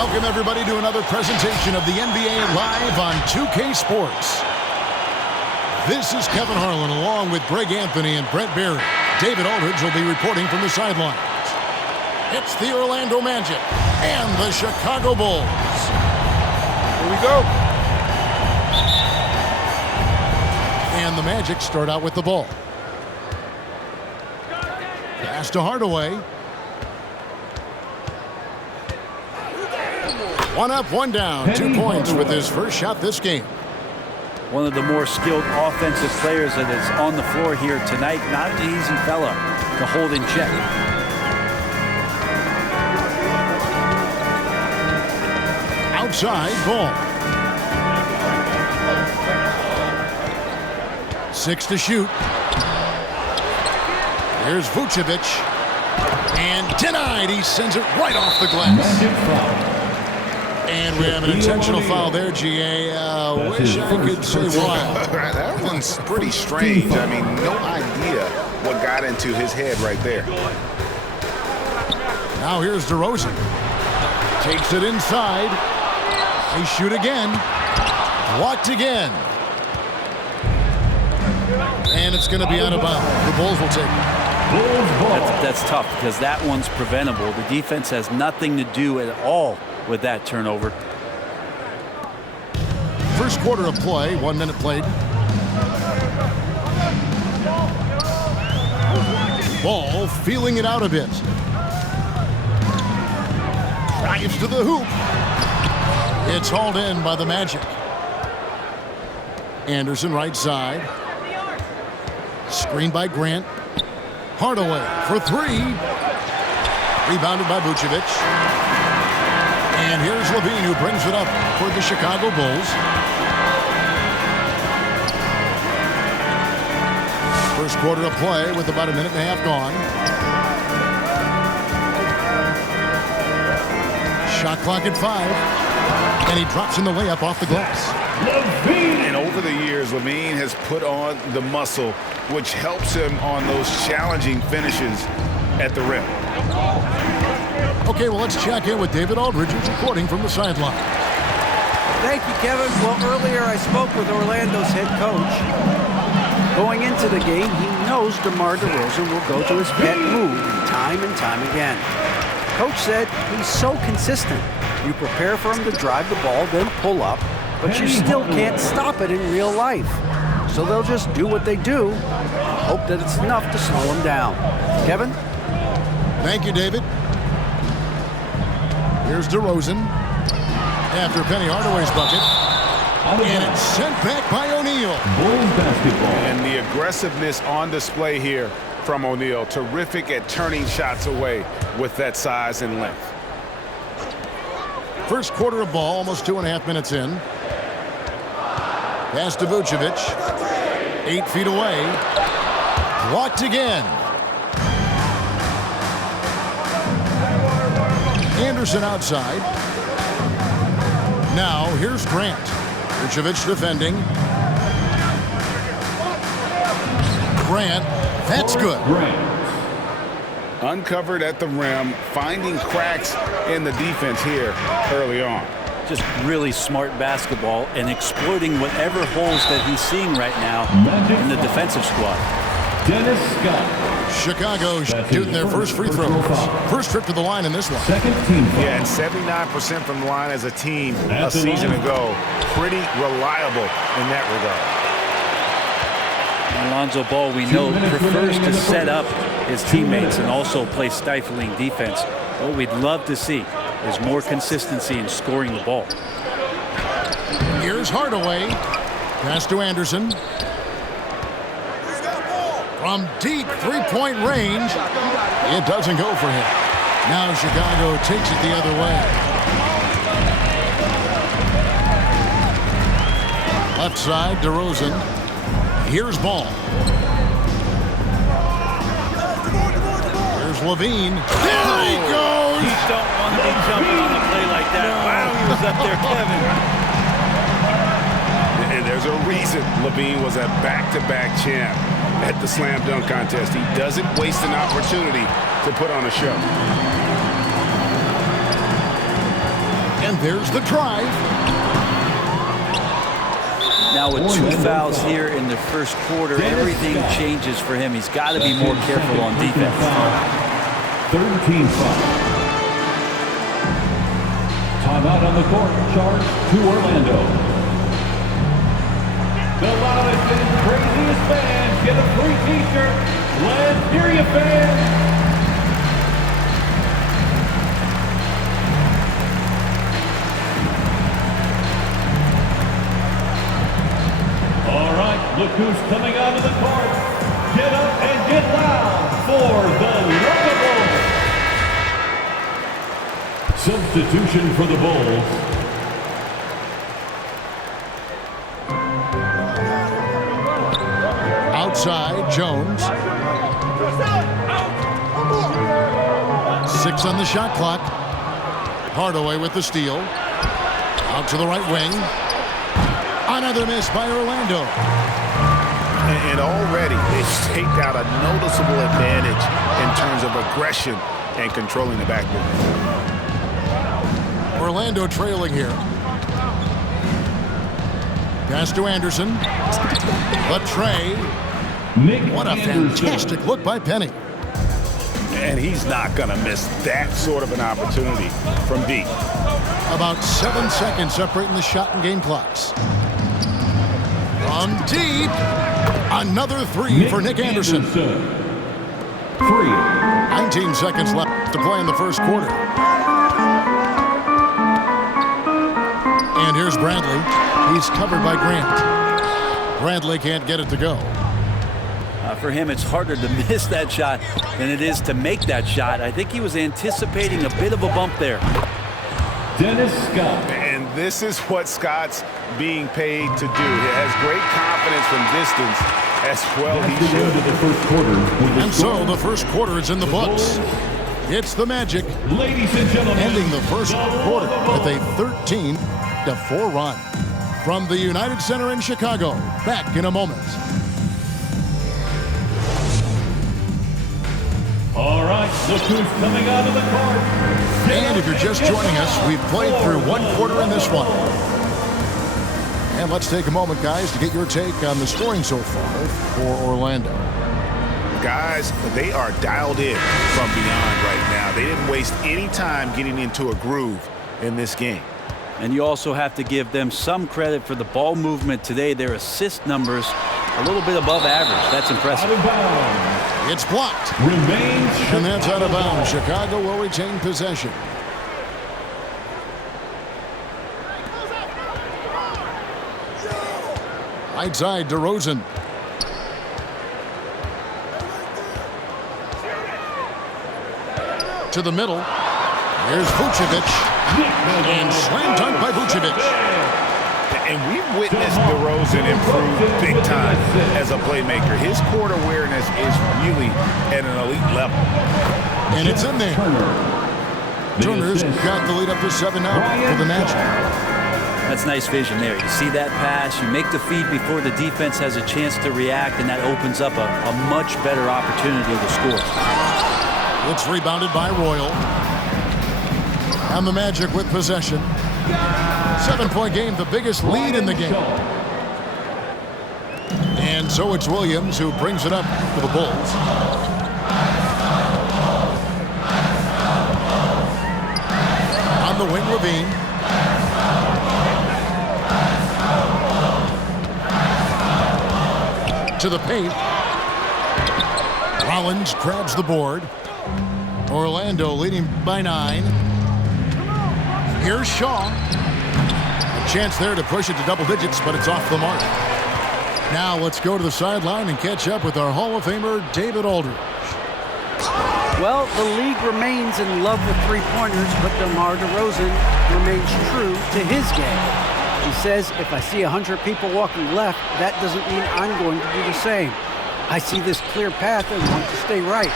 Welcome, everybody, to another presentation of the NBA Live on 2K Sports. This is Kevin Harlan along with Greg Anthony and Brent Barry. David Aldridge will be reporting from the sidelines. It's the Orlando Magic and the Chicago Bulls. Here we go. And the Magic start out with the ball. Pass to Hardaway. One up, one down. 2 points with his first shot this game. One of the more skilled offensive players that is on the floor here tonight. Not an easy fella to hold in check. Outside ball. 6 to shoot. Here's Vucevic. And denied. He sends it right off the glass. And we have an intentional foul there, GA. Wish I could say why. That one's pretty strange. I mean, no idea what got into his head right there. Now here's DeRozan. Takes it inside. They shoot again. Blocked again. And it's going to be out of bounds. The Bulls will take it. That's tough because that one's preventable. The defense has nothing to do at all with that turnover. First quarter of play, 1 minute played. Ball feeling it out a bit. Drives to the hoop. It's hauled in by the Magic. Anderson right side. Screen by Grant. Hardaway for 3. Rebounded by Vucevic. And here's Levine, who brings it up for the Chicago Bulls. First quarter of play with about a minute and a half gone. Shot clock at 5. And he drops in the layup off the glass. And over the years, Levine has put on the muscle, which helps him on those challenging finishes at the rim. Okay, well, let's check in with David Aldridge, who's reporting from the sideline. Thank you, Kevin. Well, earlier I spoke with Orlando's head coach. Going into the game, he knows DeMar DeRozan will go to his pet move time and time again. Coach said he's so consistent. You prepare for him to drive the ball, then pull up, but you still can't stop it in real life. So they'll just do what they do, hope that it's enough to slow him down. Kevin? Thank you, David. Here's DeRozan after Penny Hardaway's bucket. And it's sent back by O'Neal. Bulls basketball. And the aggressiveness on display here from O'Neal. Terrific at turning shots away with that size and length. First quarter of ball, almost 2.5 minutes in. Pass to Vucevic. 8 feet away. Blocked again. Anderson outside. Now here's Grant. Vucevic defending. Grant, that's good. Uncovered at the rim, finding cracks in the defense here early on. Just really smart basketball and exploiting whatever holes that he's seeing right now in the defensive squad. Dennis Scott. Chicago shooting their first free throws. First trip to the line in this one. Second team foul. Yeah, and 79% from the line as a team a season ago. Pretty reliable in that regard. Alonzo Ball, we know, prefers to set up his teammates and also play stifling defense. What we'd love to see is more consistency in scoring the ball. Here's Hardaway. Pass to Anderson. From deep three-point range, it doesn't go for him. Now Chicago takes it the other way. Left side, DeRozan. Here's Ball. Here's Levine. There he goes! You don't want to be jumping on a play like that. Wow, he was up there, Kevin. And there's a reason Levine was a back-to-back champ at the slam dunk contest. He doesn't waste an opportunity to put on a show. And there's the drive. Now with 2 fouls here in the first quarter, everything changes for him. He's got to be more careful on defense. Third team foul. Timeout on the court. Charge to Orlando. The loudest and craziest fans get a free t-shirt. Let's hear you, fans. All right, look who's coming onto the court. Get up and get loud for the Lugable. Substitution for the Bulls. Outside, Jones. 6 on the shot clock. Hardaway with the steal. Out to the right wing. Another miss by Orlando. And already they've staked out a noticeable advantage in terms of aggression and controlling the backboard. Orlando trailing here. Pass to Anderson. But Trey. What a fantastic look by Penny. And he's not going to miss that sort of an opportunity from deep. About 7 seconds separating the shot and game clocks. From deep. Another 3 for Nick Anderson. 19 seconds left to play in the first quarter. And here's Bradley. He's covered by Grant. Bradley can't get it to go. For him, it's harder to miss that shot than it is to make that shot. I think he was anticipating a bit of a bump there. Dennis Scott. And this is what Scott's being paid to do. He has great confidence from distance as well. He should. The first quarter and so the first quarter is in the books. It's the Magic. Ladies and gentlemen, ending the first quarter with a 13-4 run. From the United Center in Chicago, back in a moment. All right, look who's coming out of the court. And if you're just joining us, we've played through 1 quarter in this one. And let's take a moment, guys, to get your take on the scoring so far for Orlando. Guys, they are dialed in from beyond right now. They didn't waste any time getting into a groove in this game. And you also have to give them some credit for the ball movement today. Their assist numbers a little bit above average. That's impressive. Out of bounds. It's blocked. Remains. And that's out of bounds. Chicago will retain possession. Right side, DeRozan. To the middle. Here's Vucevic. And slam dunk by Vucevic. And we've witnessed DeRozan improve big time as a playmaker. His court awareness is really at an elite level. And it's in there. Turner's got the lead up to 7 now for the Magic. That's nice vision there. You see that pass, you make the feed before the defense has a chance to react, and that opens up a much better opportunity to score. It's rebounded by Royal. And the Magic with possession. 7-point game, the biggest lead in the game. And so it's Williams who brings it up for the Bulls. On the wing, Levine. To the paint. Rollins grabs the board. Orlando leading by 9. Here's Shaw. A chance there to push it to double digits, but it's off the mark. Now let's go to the sideline and catch up with our Hall of Famer, David Aldridge. Well, the league remains in love with three-pointers, but DeMar DeRozan remains true to his game. He says, if I see 100 people walking left, that doesn't mean I'm going to do the same. I see this clear path and want to stay right.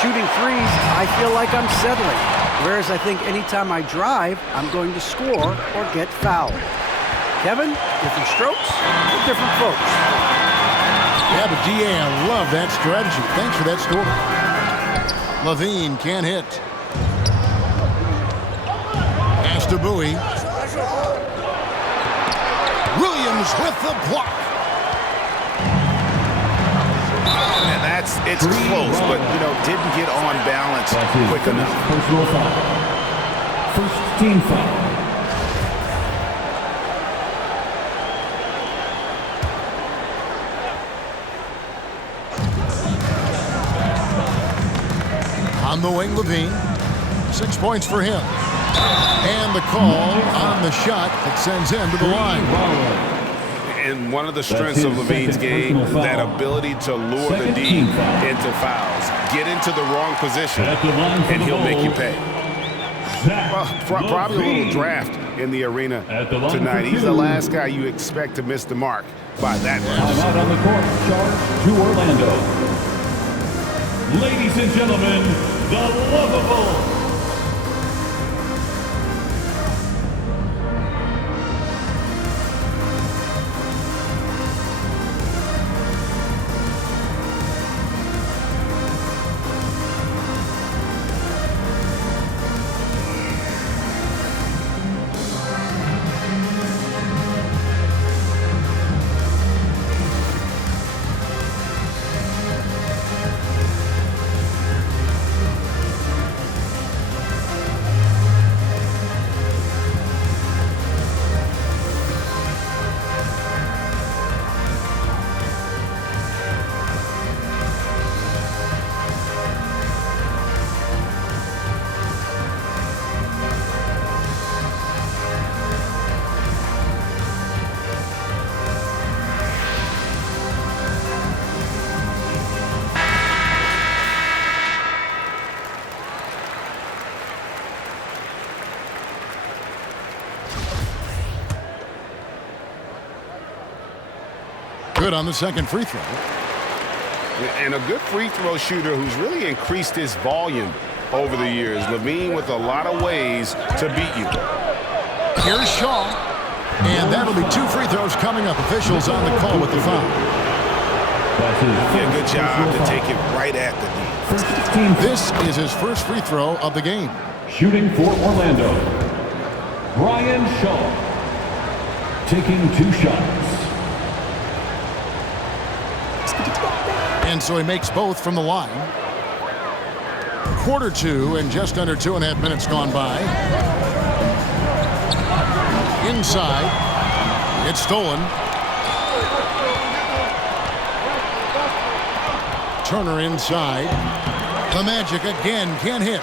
Shooting threes, I feel like I'm settling. Whereas I think anytime I drive, I'm going to score or get fouled. Kevin, different strokes for different folks. Yeah, but DA, I love that strategy. Thanks for that story. Levine can't hit. Pass Pass to Bowie. Williams with the block. And it's close, but, didn't get on balance quick enough. Personal foul. First team foul. On the wing, Levine. 6 points for him. And the call on the shot that sends him to the line. And one of the strengths of Levine's game, that ability to lure the D into fouls. Get into the wrong position, and he'll make you pay. Well, probably a little draft in the arena tonight. He's the last guy you expect to miss the mark by that much. Out on the court, charge to Orlando. Ladies and gentlemen, the lovable Good on the second free throw. And a good free throw shooter who's really increased his volume over the years. Levine with a lot of ways to beat you. Here's Shaw. And that'll be 2 free throws coming up. Officials on the call with the foul. Yeah, good job to take it right at the knee. This is his first free throw of the game. Shooting for Orlando, Brian Shaw. Taking 2 shots. And so he makes both from the line. Quarter 2 and just under 2.5 minutes gone by. Inside. It's stolen. Turner inside. The Magic again can't hit.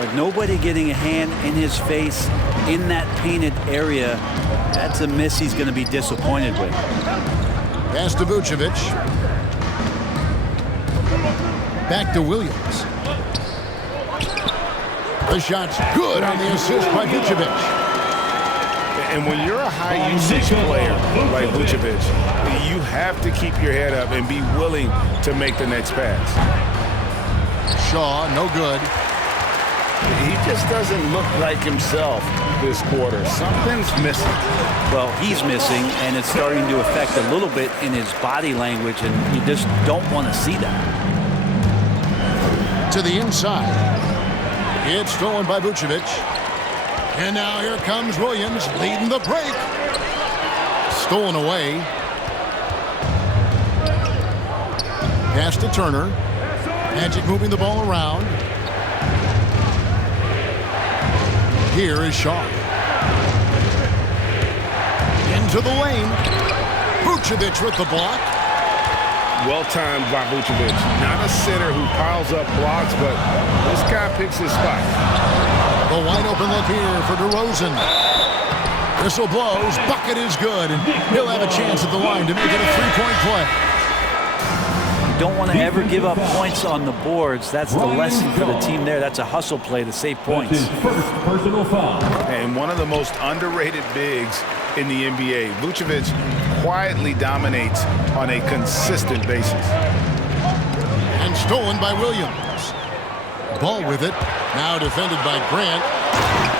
With nobody getting a hand in his face in that painted area, that's a miss he's going to be disappointed with. Pass to Vucevic. Back to Williams. The shot's good on the assist by Vucevic. And when you're a high-usage player like Vucevic, you have to keep your head up and be willing to make the next pass. Shaw, no good. He just doesn't look like himself this quarter. Something's missing. Well, he's missing, and it's starting to affect a little bit in his body language, and you just don't want to see that. To the inside. It's stolen by Vucevic. And now here comes Williams leading the break. Stolen away. Pass to Turner. Magic moving the ball around. Here is Shaw. Into the lane. Vucevic with the block. Well-timed by Vucevic. Not a center who piles up blocks, but this guy picks his spot. The wide open look here for DeRozan. Whistle blows. Bucket is good, and he'll have a chance at the line to make it a 3-point play. You don't want to ever give up points on the boards. That's the lesson for the team there. That's a hustle play to save points. His first personal foul. And one of the most underrated bigs in the NBA. Vucevic quietly dominates on a consistent basis. And stolen by Williams. Ball with it. Now defended by Grant.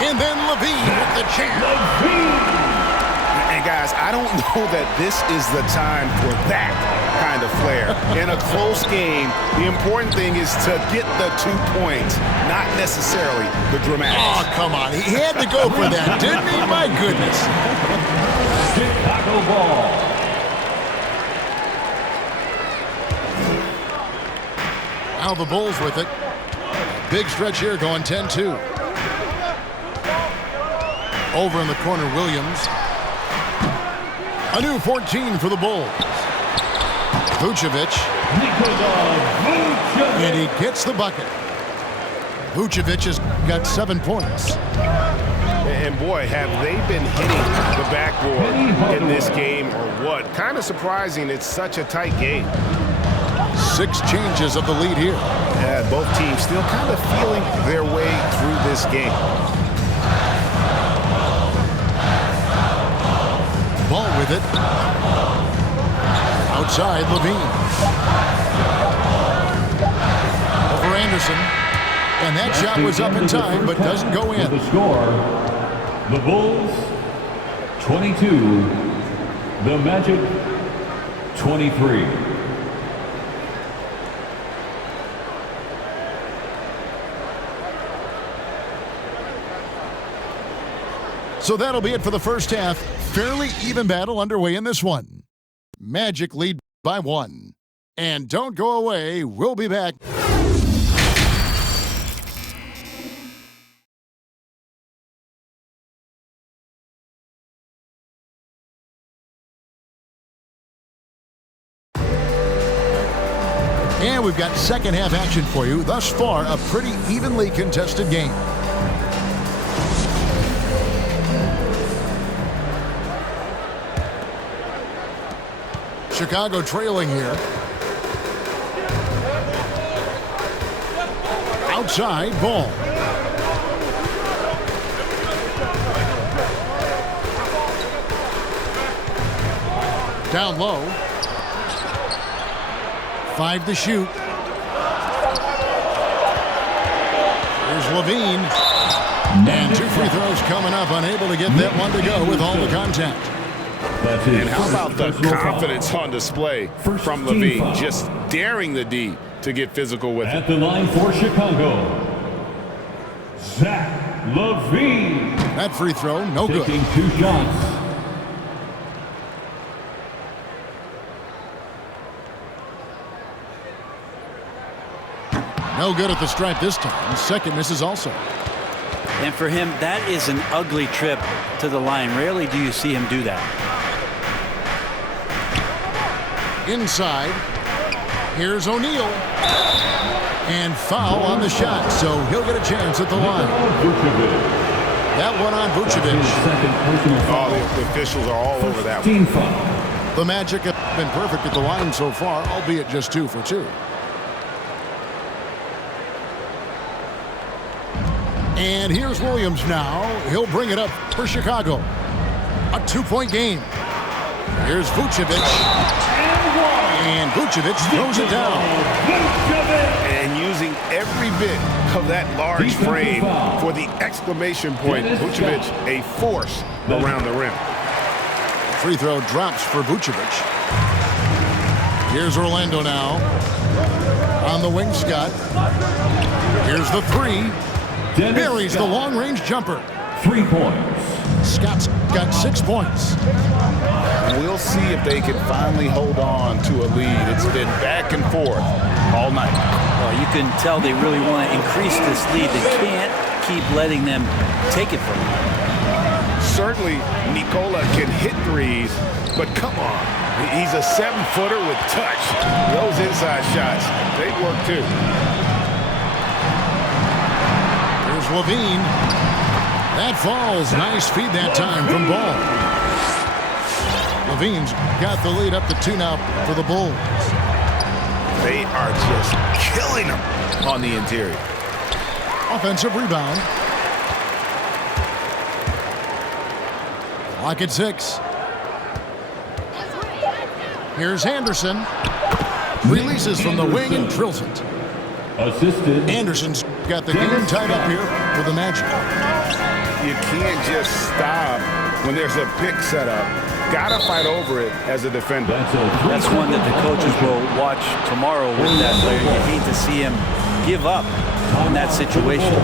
And then Levine with the jam. And guys, I don't know that this is the time for that kind of flair. In a close game, the important thing is to get the 2 points, not necessarily the dramatics. Oh, come on. He had to go for that, didn't he? My goodness. Chicago ball. Now the Bulls with it. Big stretch here going 10-2. Over in the corner, Williams. A new 14 for the Bulls. Vucevic. And he gets the bucket. Vucevic has got 7 points. And boy, have they been hitting the backboard in this game or what? Kind of surprising it's such a tight game. 6 changes of the lead here. Yeah, both teams still kind of feeling their way through this game. Ball with it. Outside, Levine. Over Anderson. And that shot was up in time, but doesn't go in. The score, the Bulls, 22. The Magic, 23. So that'll be it for the first half. Fairly even battle underway in this one. Magic lead by 1. And don't go away. We'll be back. And we've got second half action for you. Thus far, a pretty evenly contested game. Chicago trailing here. Outside, ball. Down low. 5 to shoot. Here's Levine. And 2 free throws coming up. Unable to get that one to go with all the contact. And how about the confidence on display from Levine, just daring the D to get physical with it. At the line for Chicago, Zach LaVine. That free throw, no good. Taking 2 shots. No good at the stripe this time. Second misses also. And for him, that is an ugly trip to the line. Rarely do you see him do that. Inside. Here's O'Neal. And foul on the shot, so he'll get a chance at the line. That one on Vucevic. Oh, the officials are all over that one. The Magic have been perfect at the line so far, albeit just 2 for 2. And here's Williams now. He'll bring it up for Chicago. A 2-point game. Here's Vucevic. And Vucevic throws it down. And using every bit of that large frame for the exclamation point. Vucevic, a force around the rim. Free throw drops for Vucevic. Here's Orlando now. On the wing, Scott. Here's the 3. Buries the long-range jumper. 3 points. Scott's got 6 points. We'll see if they can finally hold on to a lead. It's been back and forth all night. Well, you can tell they really want to increase this lead. They can't keep letting them take it from them. Certainly, Nikola can hit threes, but come on. He's a 7-footer with touch. Those inside shots, they work too. Here's Levine. That falls. Nice feed that time from Ball. Levine's got the lead up to 2 now for the Bulls. They are just killing them on the interior. Offensive rebound. Clock at 6. Here's Anderson. Releases from the wing and drills it. Assisted. Anderson's got the game tied up here for the Magic. You can't just stop when there's a pick set up got to fight over it as a defender. That's one that the coaches will watch tomorrow with that player. You hate to see him give up in that situation.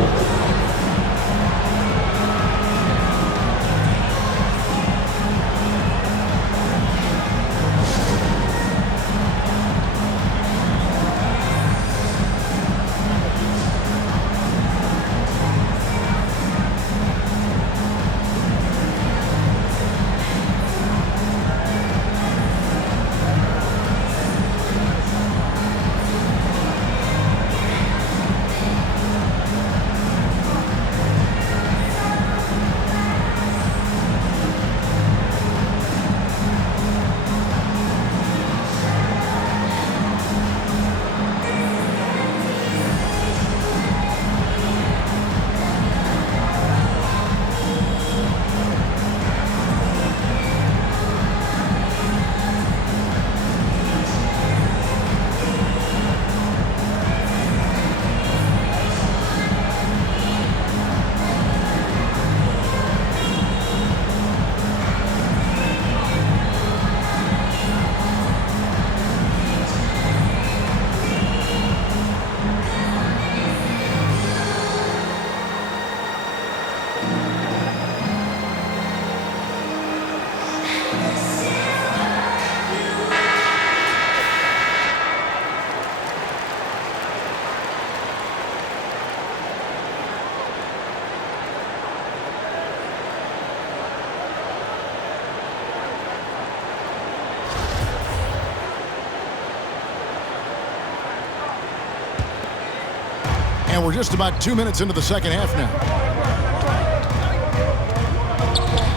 And we're just about 2 minutes into the second half now.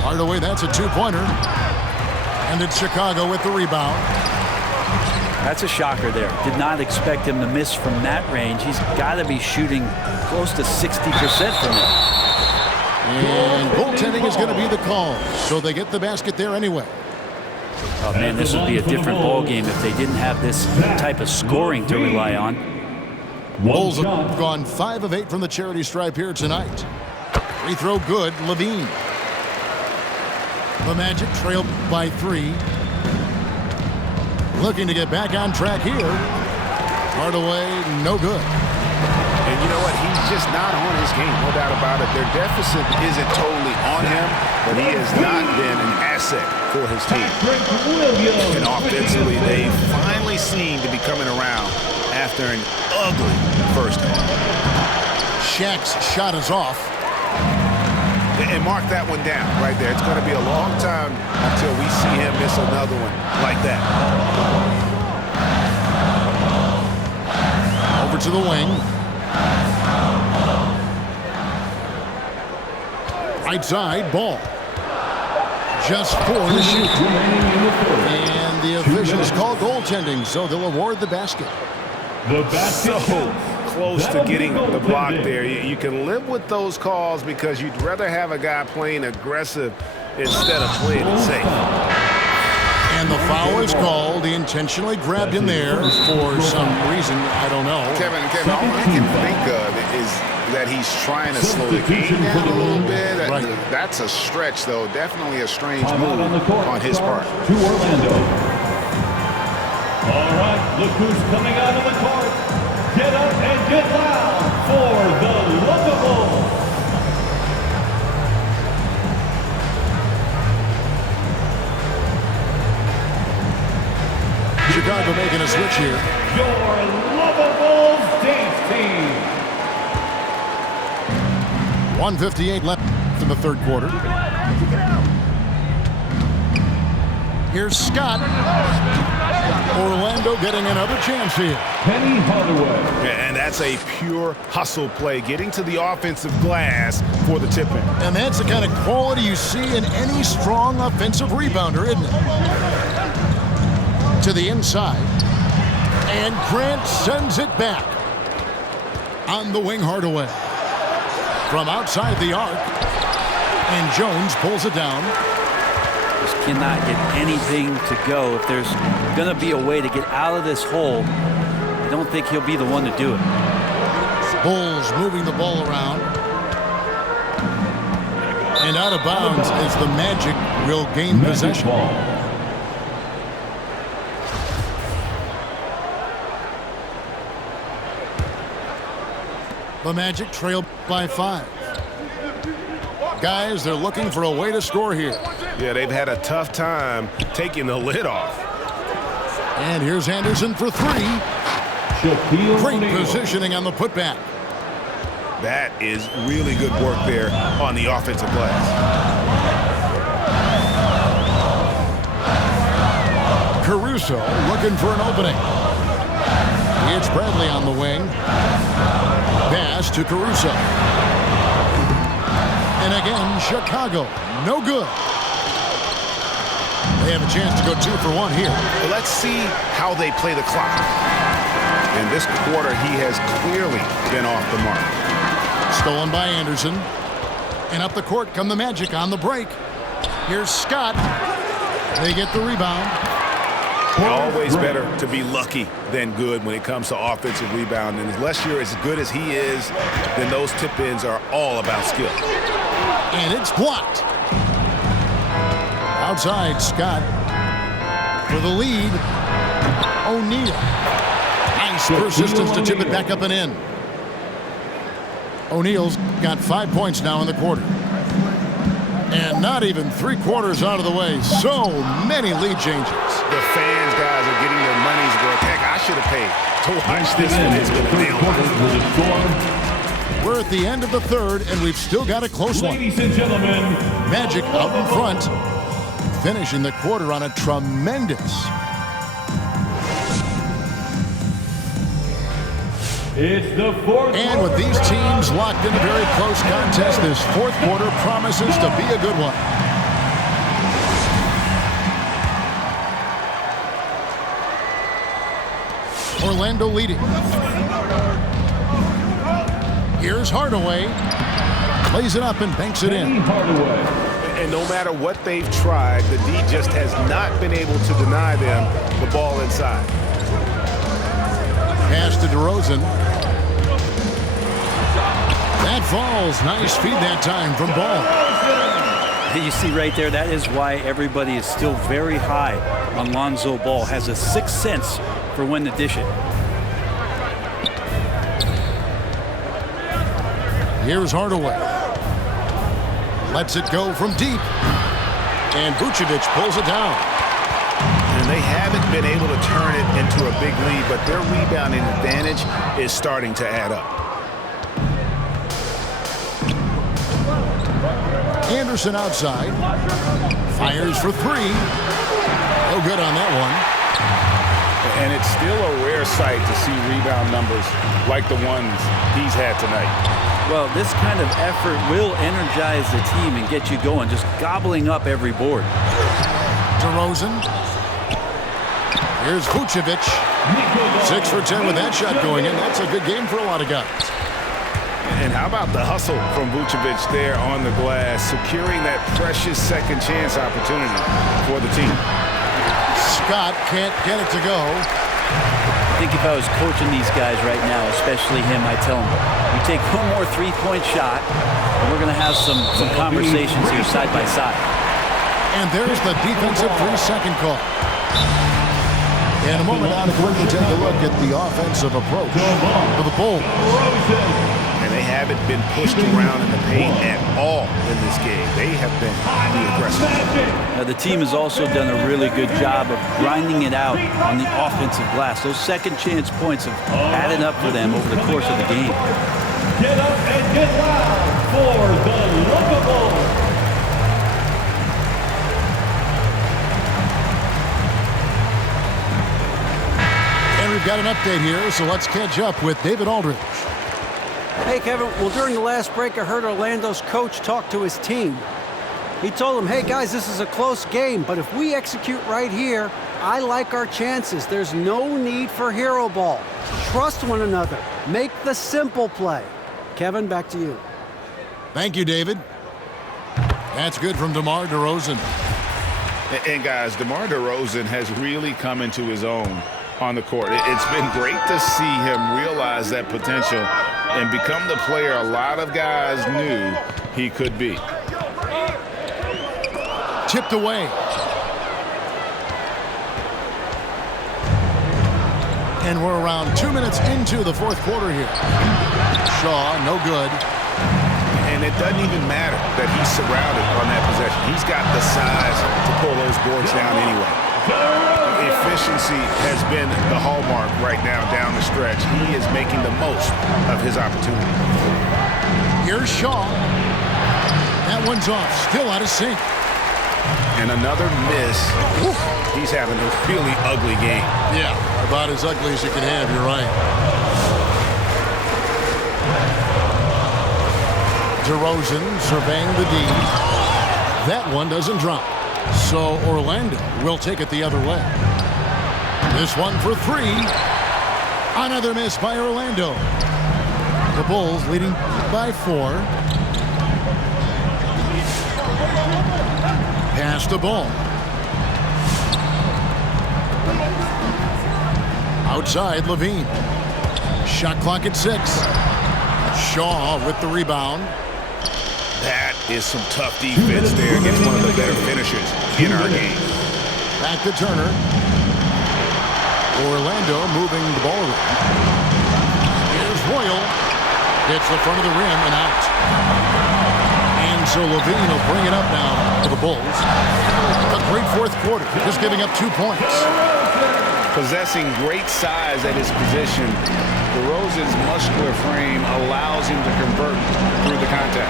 Hardaway, that's a two-pointer. And it's Chicago with the rebound. That's a shocker there. Did not expect him to miss from that range. He's got to be shooting close to 60% from it. And goaltending is going to be the call. So they get the basket there anyway. Oh, man, this would be a different ball game if they didn't have this type of scoring to rely on. Bulls have gone 5 of 8 from the charity stripe here tonight. Free throw good, Levine. The Magic trail by 3. Looking to get back on track here. Hardaway, no good. And you know what? He's just not on his game, no doubt about it. Their deficit isn't totally on him, but he has not been an asset for his team. And offensively, they finally seem to be coming around after an ugly first half. Shaq's shot is off. And mark that one down right there. It's going to be a long time until we see him miss another one like that. Over to the wing. Right side, Ball. Just 4 to shoot. And the officials call goaltending, so they'll award the basket. So close to getting the block there. You can live with those calls because you'd rather have a guy playing aggressive instead of playing it safe. And the foul is called. He intentionally grabbed him there for some reason. I don't know. Kevin, all I can think of is that he's trying to slow the game down a little bit. Right. That's a stretch, though. Definitely a strange move on his part. To Orlando. All right, look who's coming out of the court. Get up and get loud for the Locables. Chicago making a switch here. Your Locables dance team. 1:58 left in the third quarter. Here's Scott. Orlando getting another chance here. Penny Hardaway. Yeah, and that's a pure hustle play, getting to the offensive glass for the tip-in. And that's the kind of quality you see in any strong offensive rebounder, isn't it? To the inside. And Grant sends it back. On the wing, Hardaway. From outside the arc. And Jones pulls it down. Just cannot get anything to go. If there's going to be a way to get out of this hole, I don't think he'll be the one to do it. Bulls moving the ball around. And out of bounds as the Magic will gain possession. The Magic trail by 5. Guys, they're looking for a way to score here. Yeah, they've had a tough time taking the lid off. And here's Anderson for 3. Great positioning on the putback. That is really good work there on the offensive glass. Caruso looking for an opening. It's Bradley on the wing. Pass to Caruso. And again, Chicago. No good. They have a chance to go 2 for 1 here. Let's see how they play the clock. In this quarter, he has clearly been off the mark. Stolen by Anderson. And up the court come the Magic on the break. Here's Scott. They get the rebound. Always better to be lucky than good when it comes to offensive rebound. And unless you're as good as he is, then those tip-ins are all about skill. And it's blocked. Outside, Scott for the lead. O'Neal. Nice persistence to tip it back up and in. O'Neal's got 5 points now in the quarter. And not even 3/4 out of the way. So many lead changes. The fans, guys, are getting their money's worth. Heck, I should have paid to watch this one. It's been a deal. We're at the end of the third, and we've still got a close one. Ladies and gentlemen, Magic out in front, finishing the quarter on a tremendous. it's the fourth. And with these teams locked in a very close contest, this fourth quarter promises to be a good one. Orlando leading. Here's Hardaway. Plays it up and banks it in. And no matter what they've tried, the D just has not been able to deny them the ball inside. Pass to DeRozan. That falls. Nice feed that time from Ball. You see right there, that is why everybody is still very high on Lonzo Ball. Has a sixth sense for when to dish it. Here's Hardaway. Lets it go from deep. And Vucevic pulls it down. And they haven't been able to turn it into a big lead, but their rebounding advantage is starting to add up. Anderson outside. Fires for 3. No good on that one. And it's still a rare sight to see rebound numbers like the ones he's had tonight. Well, this kind of effort will energize the team and get you going, just gobbling up every board. DeRozan. Here's Vucevic. 6 for 10 with that shot going in. That's a good game for a lot of guys. And how about the hustle from Vucevic there on the glass, securing that precious second chance opportunity for the team. Scott can't get it to go. I think if I was coaching these guys right now, especially him, I'd tell him, you take one more three-point shot, and we're going to have some conversations here side by side. And there's the defensive 3-second call. In a moment, now we're going to take a look at the offensive approach for the Bulls. And they haven't been pushed around in the paint at all in this game. They have been the aggressors. The team has also done a really good job of grinding it out on the offensive glass. Those second chance points have added up for them over the course of the game. Get up and get loud for the Locables. And we've got an update here, so let's catch up with David Aldridge. Hey, Kevin. Well, during the last break, I heard Orlando's coach talk to his team. He told them, hey, guys, this is a close game, but if we execute right here, I like our chances. There's no need for hero ball. Trust one another. Make the simple play. Kevin, back to you. Thank you, David. That's good from DeMar DeRozan. And guys, DeMar DeRozan has really come into his own on the court. It's been great to see him realize that potential and become the player a lot of guys knew he could be. Tipped away. And we're around 2 minutes into the fourth quarter here. Shaw, no good. And it doesn't even matter that he's surrounded on that possession. He's got the size to pull those boards down anyway. Efficiency has been the hallmark right now down the stretch. He is making the most of his opportunity. Here's Shaw. That one's off. Still out of sync. And another miss. Whew. He's having a really ugly game. Yeah, about as ugly as you can have. You're right. DeRozan surveying the D. That one doesn't drop. So Orlando will take it the other way. This one for three. Another miss by Orlando. The Bulls leading by 4. Pass the ball. Outside, Levine. Shot clock at 6. Shaw with the rebound. That is some tough defense there against one of the better finishers in our game. Back to Turner. Orlando moving the ball around. Here's Royal. Hits the front of the rim and out. And so Levine will bring it up now for the Bulls. A great fourth quarter, just giving up 2 points. Possessing great size at his position, DeRozan's muscular frame allows him to convert through the contact.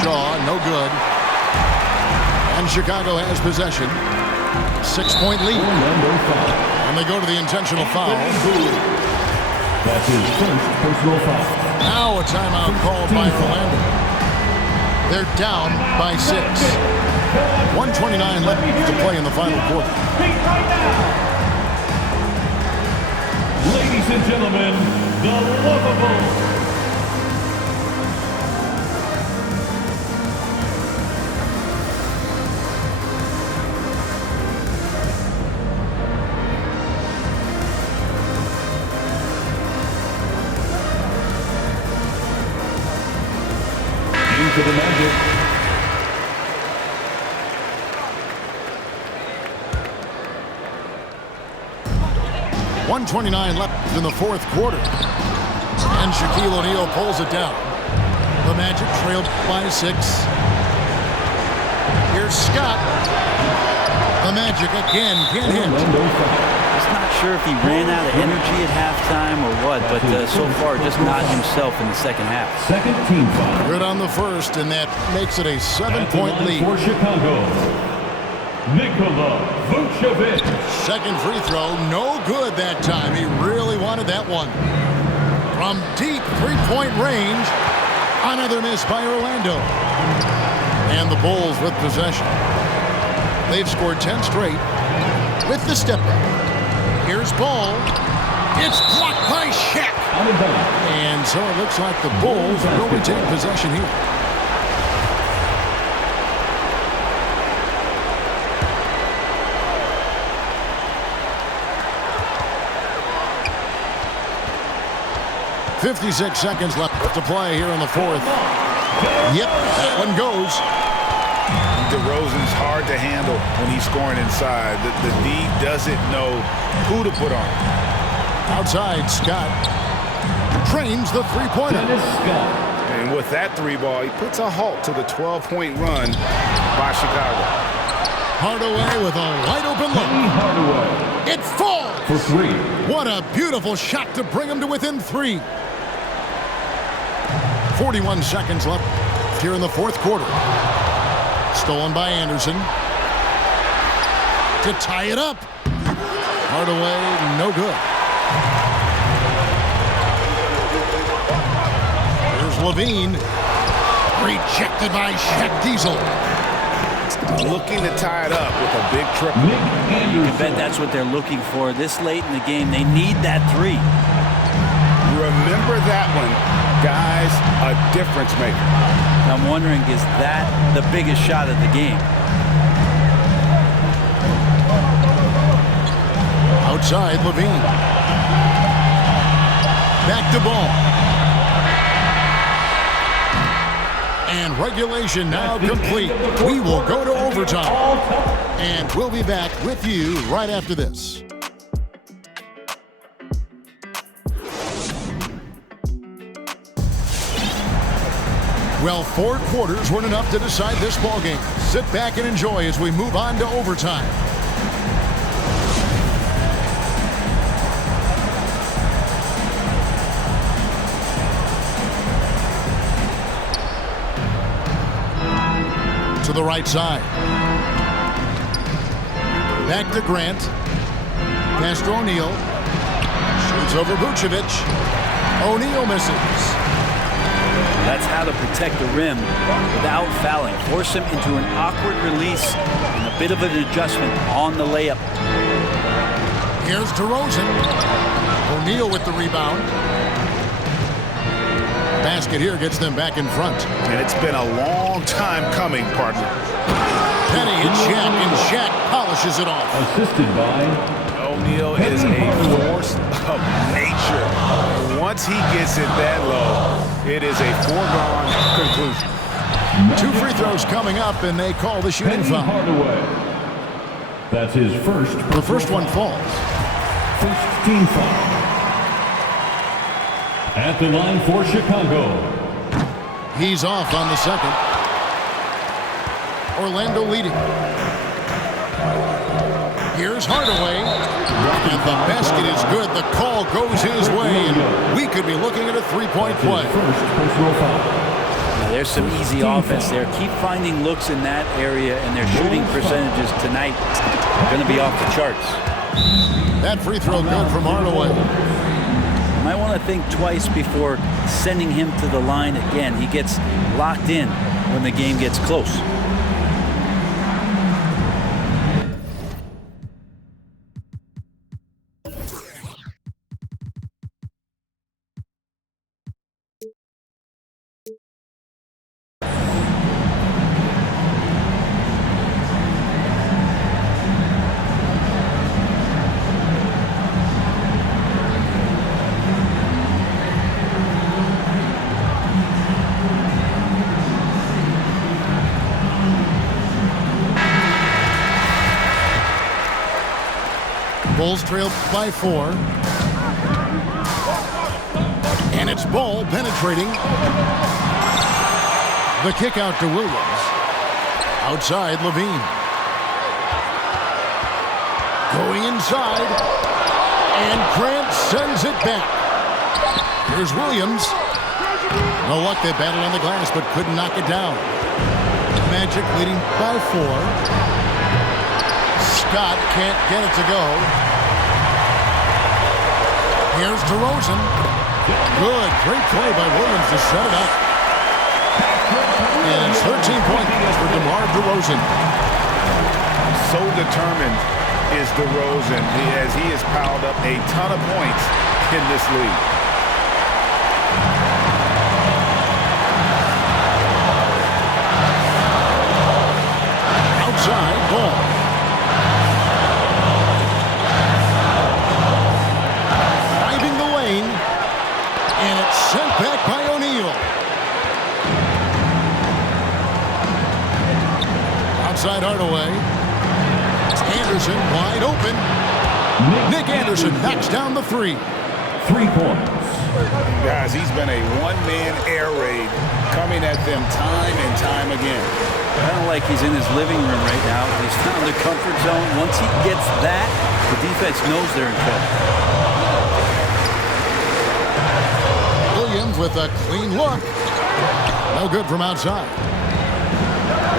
Shaw, no good. And Chicago has possession. 6-point lead. And they go to the intentional foul. That's his first personal foul. Now a timeout called by Orlando. They're down by 6. 1:29 left to play in the final quarter. Ladies and gentlemen, the Lovables. To the Magic. .129 left in the fourth quarter. And Shaquille O'Neal pulls it down. The Magic trailed by 6. Here's Scott. The Magic again can't hit. Not sure if he ran out of energy at halftime or what, but so far just not himself in the second half. Second team foul. Good on the first, and that makes it a 7-point lead. For Chicago, Nikola Vucevic. Second free throw, no good that time. He really wanted that one. From deep three-point range, another miss by Orlando. And the Bulls with possession. They've scored 10 straight with the step back. Here's ball. It's blocked by Shaq. And so it looks like the Bulls will retain possession here. .56 seconds left to play here in the fourth. Yep, that one goes. DeRozan's hard to handle when he's scoring inside. The D doesn't know who to put on. Outside, Scott trains the three-pointer. And with that three ball, he puts a halt to the 12-point run by Chicago. Hardaway with a wide-open look. It falls! For 3. What a beautiful shot to bring him to within 3. 41 seconds left here in the fourth quarter. Stolen by Anderson. To tie it up. Hardaway, no good. Here's Levine. Rejected by Shaq Diesel. Looking to tie it up with a big triple. You can bet that's what they're looking for. This late in the game, they need that 3. Remember that one, guys, a difference maker. I'm wondering, is that the biggest shot of the game? Outside, Levine. Back to ball. And regulation now complete. We will go to overtime. And we'll be back with you right after this. Well, 4 quarters weren't enough to decide this ballgame. Sit back and enjoy as we move on to overtime. To the right side. Back to Grant. Pass to O'Neal. Shoots over Vucevic. O'Neal misses. That's how to protect the rim without fouling. Force him into an awkward release and a bit of an adjustment on the layup. Here's DeRozan. O'Neal with the rebound. Basket here gets them back in front. And it's been a long time coming, partner. Penny hits Shaq, and Shaq polishes it off. Assisted by O'Neal is a force of nature. Once he gets it that low, it is a foregone conclusion. 2 free throws coming up, and they call the shooting foul. Hardaway. That's his first. The first one falls. First team foul. At the line for Chicago. He's off on the second. Orlando leading. Here's Hardaway. And the basket is good. The call goes his way, and we could be looking at a 3-point play. First personal foul. Now, there's some easy offense there. Keep finding looks in that area, and their shooting percentages tonight are going to be off the charts. That free throw good from Hardaway. You might want to think twice before sending him to the line again. He gets locked in when the game gets close. Bulls trail by 4. And it's Ball penetrating. The kick out to Williams. Outside, Levine. Going inside. And Grant sends it back. Here's Williams. No luck, they battled on the glass but couldn't knock it down. Magic leading by 4. Scott can't get it to go. Here's DeRozan. Good, great play by Williams to set it up. And it's 13 points for DeMar DeRozan. So determined is DeRozan as he has piled up a ton of points in this league. Outside, Ball. And it's sent back by O'Neal. Outside Hardaway. Anderson wide open. Nick Anderson knocks down the 3. 3 points. Guys, he's been a one-man air raid coming at them time and time again. Kind of like he's in his living room right now. He's found the comfort zone. Once he gets that, the defense knows they're in trouble. Williams with a clean look. No good from outside.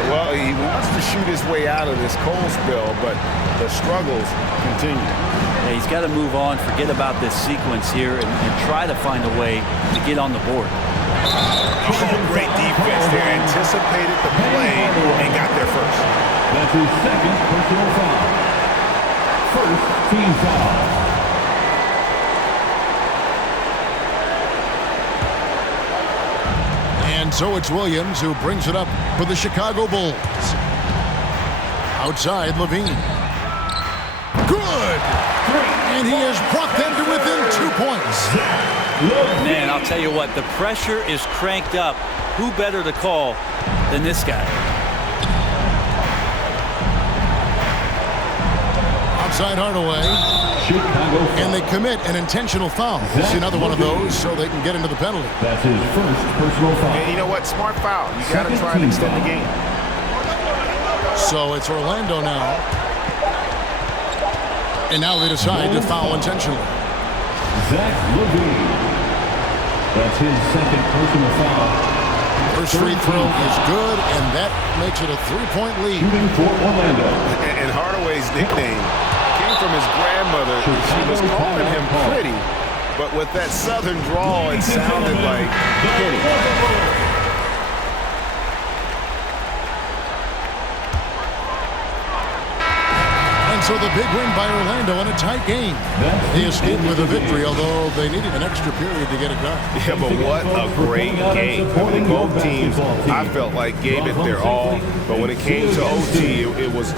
Well, he wants to shoot his way out of this cold spill, but the struggles continue. Yeah, he's got to move on, forget about this sequence here, and try to find a way to get on the board. Oh, great defense there. Anticipated the play and got there first. That's his second personal foul. First team foul. And so it's Williams who brings it up for the Chicago Bulls. Outside, Levine. Good! And he has brought them to within 2 points. Man, I'll tell you what, the pressure is cranked up who better to call than this guy? Outside Hardaway. And they commit an intentional foul. This is another one of those so they can get into the penalty. That's his first personal foul. And you know what? Smart foul. You got to try and extend the game. So it's Orlando now. And now they decide to foul intentionally. Zach LaVine. That's his second personal foul. First free throw is good, and that makes it a 3-point lead. Shooting for Orlando. And Hardaway's nickname came from his grandmother. She was calling him pretty, but with that southern drawl, it sounded like Kitty. So the big win by Orlando in a tight game. They escaped with a victory, although they needed an extra period to get it done. Yeah, but what a great game. I mean, both teams, I felt like, gave it their all. But when it came to OT, it was